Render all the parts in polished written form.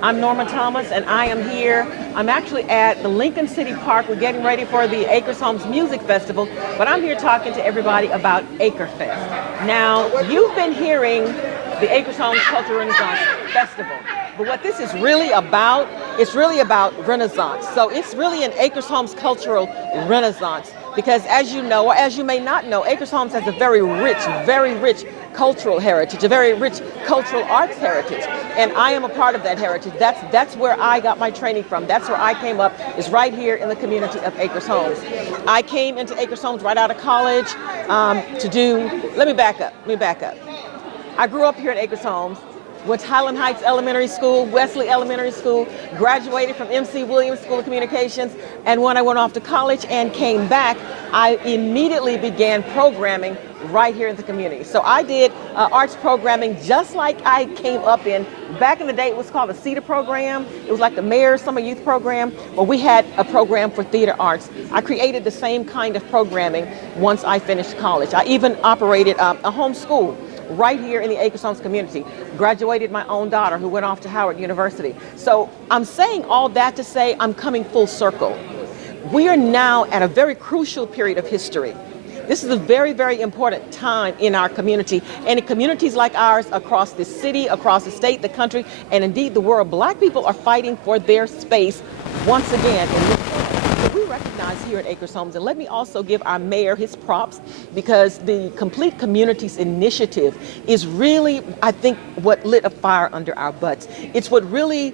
I'm Norma Thomas, and I am here. I'm actually at the Lincoln City Park. We're getting ready for the Acres Homes Music Festival, but I'm here talking to everybody about Acre Fest. Now, you've been hearing the Acres Homes Cultural Renaissance Festival, but what this is really about, it's really about Renaissance. So it's really an Acres Homes Cultural Renaissance, because as you know, or as you may not know, Acres Homes has a very rich cultural heritage, a very rich cultural arts heritage, and I am a part of that heritage. That's where I got my training from. That's where I came up, is right here in the community of Acres Homes. I came into Acres Homes right out of college let me back up. I grew up here at Acres Homes, went to Highland Heights Elementary School, Wesley Elementary School, graduated from MC Williams School of Communications, and when I went off to college and came back, I immediately began programming right here in the community. So I did arts programming just like I came up in. Back in the day, it was called the CETA program. It was like the Mayor's Summer Youth Program, where we had a program for theater arts. I created the same kind of programming once I finished college. I even operated a home school right here in the Acres Homes community. Graduated my own daughter, who went off to Howard University. So I'm saying all that to say I'm coming full circle. We are now at a very crucial period of history. This is a very important time in our community, and in communities like ours across the city, across the state, the country, and indeed the world. Black people are fighting for their space once again in this moment. So we recognize here at Acres Homes, and let me also give our mayor his props, because the Complete Communities Initiative is really, I think, what lit a fire under our butts. It's what really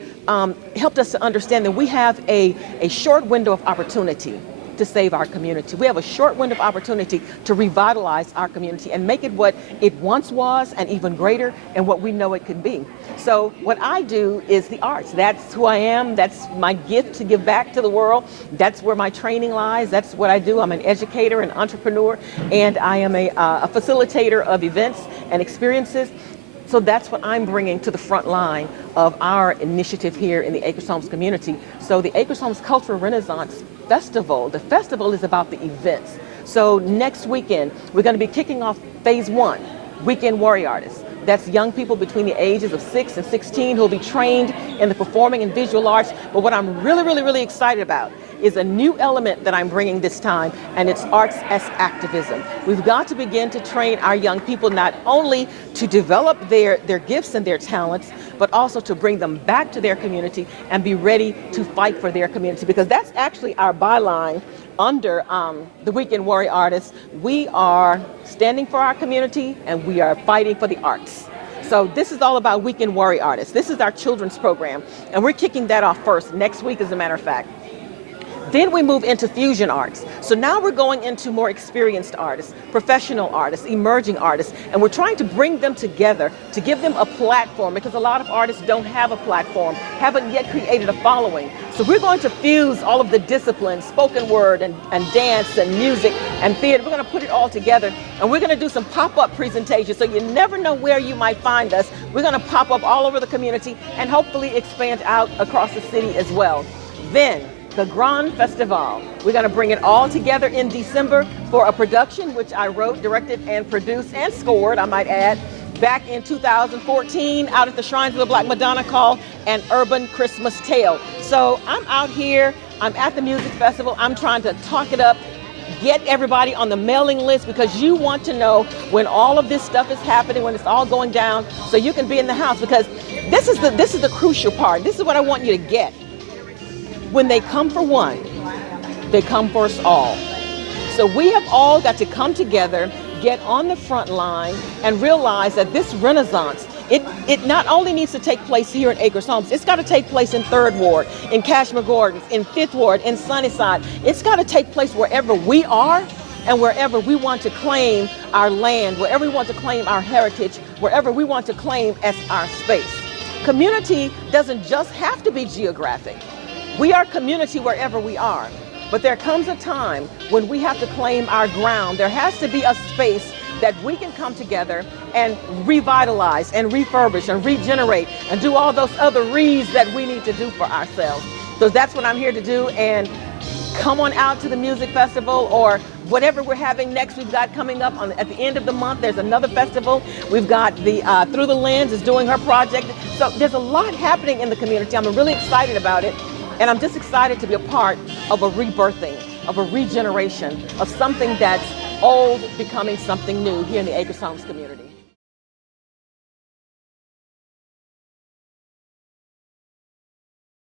helped us to understand that we have a short window of opportunity to save our community. We have a short window of opportunity to revitalize our community and make it what it once was, and even greater, and what we know it could be. So what I do is the arts. That's who I am. That's my gift to give back to the world. That's where my training lies. That's what I do. I'm an educator, an entrepreneur, and I am a facilitator of events and experiences. So that's what I'm bringing to the front line of our initiative here in the Acres Homes community. So the Acres Homes Cultural Renaissance Festival, the festival is about the events. So next weekend, we're going to be kicking off phase 1, Weekend Warrior Artists. That's young people between the ages of 6 and 16 who will be trained in the performing and visual arts. But what I'm really excited about is a new element that I'm bringing this time, and it's arts as activism. We've got to begin to train our young people not only to develop their gifts and their talents, but also to bring them back to their community and be ready to fight for their community, because that's actually our byline under the Weekend Warrior Artists. We are standing for our community, and we are fighting for the arts. So this is all about Weekend Warrior Artists. This is our children's program, and we're kicking that off first next week, as a matter of fact. Then we move into fusion arts. So now we're going into more experienced artists, professional artists, emerging artists, and we're trying to bring them together to give them a platform, because a lot of artists don't have a platform, haven't yet created a following. So we're going to fuse all of the disciplines, spoken word and dance and music and theater. We're going to put it all together, and we're going to do some pop-up presentations, so you never know where you might find us. We're going to pop up all over the community and hopefully expand out across the city as well. Then the Grand Festival. We're going to bring it all together in December for a production which I wrote, directed, and produced, and scored, I might add, back in 2014 out at the Shrines of the Black Madonna, called An Urban Christmas Tale. So I'm out here, I'm at the music festival, I'm trying to talk it up, get everybody on the mailing list, because you want to know when all of this stuff is happening, when it's all going down, so you can be in the house, because this is the crucial part. This is what I want you to get. When they come for one, they come for us all. So we have all got to come together, get on the front line, and realize that this renaissance, it not only needs to take place here in Acres Homes, it's got to take place in 3rd Ward, in Cashmere Gardens, in 5th Ward, in Sunnyside. It's got to take place wherever we are and wherever we want to claim our land, wherever we want to claim our heritage, wherever we want to claim as our space. Community doesn't just have to be geographic. We are community wherever we are, but there comes a time when we have to claim our ground. There has to be a space that we can come together and revitalize and refurbish and regenerate and do all those other re's that we need to do for ourselves. So that's what I'm here to do, and come on out to the music festival or whatever we're having next. We've got coming up at the end of the month, there's another festival. We've got the Through the Lens is doing her project. So there's a lot happening in the community. I'm really excited about it. And I'm just excited to be a part of a rebirthing, of a regeneration, of something that's old becoming something new here in the Acres Homes community.